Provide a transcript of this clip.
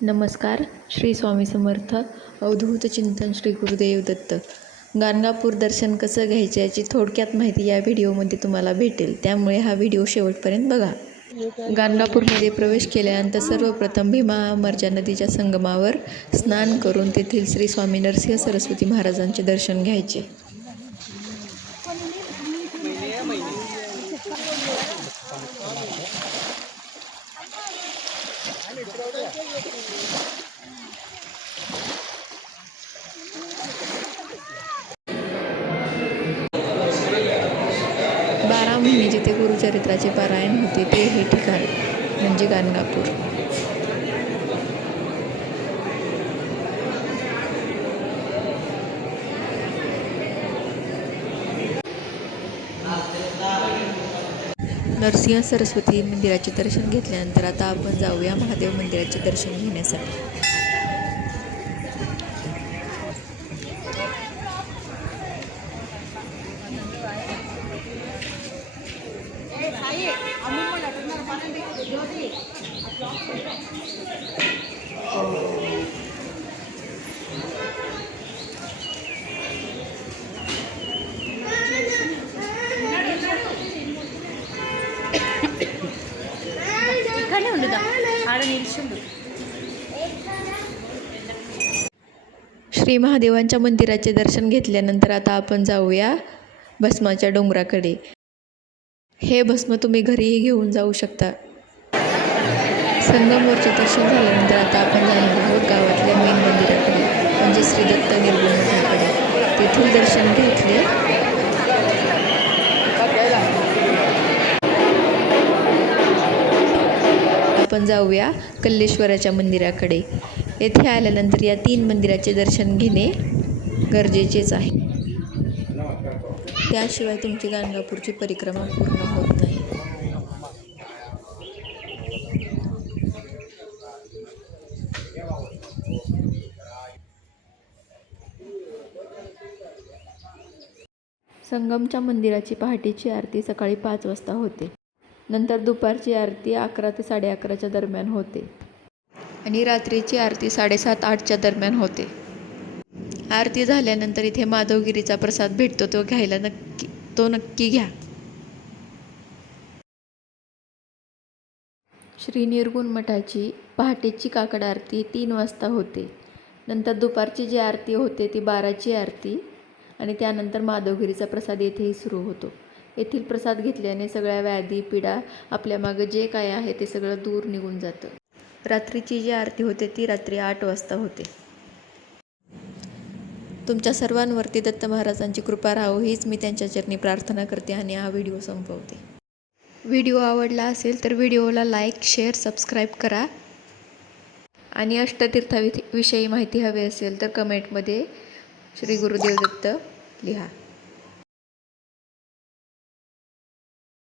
नमस्कार. श्री स्वामी समर्थ. अवधूत चिंतन श्री गुरुदेव दत्त. गाणगापूर दर्शन कसं घ्यायचे याची थोडक्यात माहिती या व्हिडिओमध्ये तुम्हाला भेटेल, त्यामुळे हा व्हिडिओ शेवटपर्यंत बघा. गाणगापूरमध्ये प्रवेश केल्यानंतर सर्वप्रथम भीमा अमरजा नदीच्या संगमावर स्नान करून तेथील श्री स्वामी नरसिंह सरस्वती महाराजांचे दर्शन घ्यायचे. बारा महिने जिथे गुरुचरित्राचे पारायण होते ते हे ठिकाण म्हणजे गाणगापूर. नरसिंह सरस्वती मंदिराचे दर्शन घेतल्यानंतर आता आपण जाऊया महादेव मंदिराचे दर्शन घेण्यासाठी. श्री महादेवांच्या मंदिराचे दर्शन घेतल्यानंतर आता आपण जाऊया भस्माच्या डोंगराकडे. हे भस्म तुम्ही घरीही घेऊन जाऊ शकता. संगमवरचे दर्शन झाल्यानंतर आता आपण जाणार आहोत गावातल्या मेन मंदिराकडे म्हणजे श्री दत्त निर्गुण मठाकडे. तेथील दर्शन घेतले आपण जाऊया कल्लेश्वराच्या मंदिराकडे. येथे आल्यानंतर या 3 मंदिराचे दर्शन घेणे गरजेचेच आहे. त्याशिवाय तुमची गाणगापूरची परिक्रमा पूर्ण होत नाही. संगमच्या मंदिराची पहाटेची आरती सकाळी 5 वाजता होते. नंतर दुपारची आरती 11 ते 11:30च्या दरम्यान होते आणि रात्रीची आरती 7:30-8च्या दरम्यान होते. आरती झाल्यानंतर इथे माधवगिरीचा प्रसाद भेटतो, तो नक्की घ्या. श्री निर्गुण मठाची पहाटेची काकड आरती 3 वाजता होते. नंतर दुपारची जी आरती होते ती 12ची आरती आणि त्यानंतर माधवगिरीचा प्रसाद येथेही सुरू होतो. येथील प्रसाद घेतल्याने सगळ्या व्याधी पीडा आपल्यामागं जे काय आहे ते सगळं दूर निघून जातं. रात्रीची जी आरती होते ती रात्री 8 वाजता होते. तुमच्या सर्वांवरती दत्त महाराजांची कृपा राहो हीच मी त्यांच्या चरणी प्रार्थना करते आणि हा व्हिडिओ संपवते. व्हिडिओ आवडला असेल तर व्हिडिओला लाईक, शेअर, सबस्क्राईब करा आणि अष्टतीर्थाविषयी माहिती हवी असेल तर कमेंटमध्ये श्री गुरुदेव दत्त लिहा.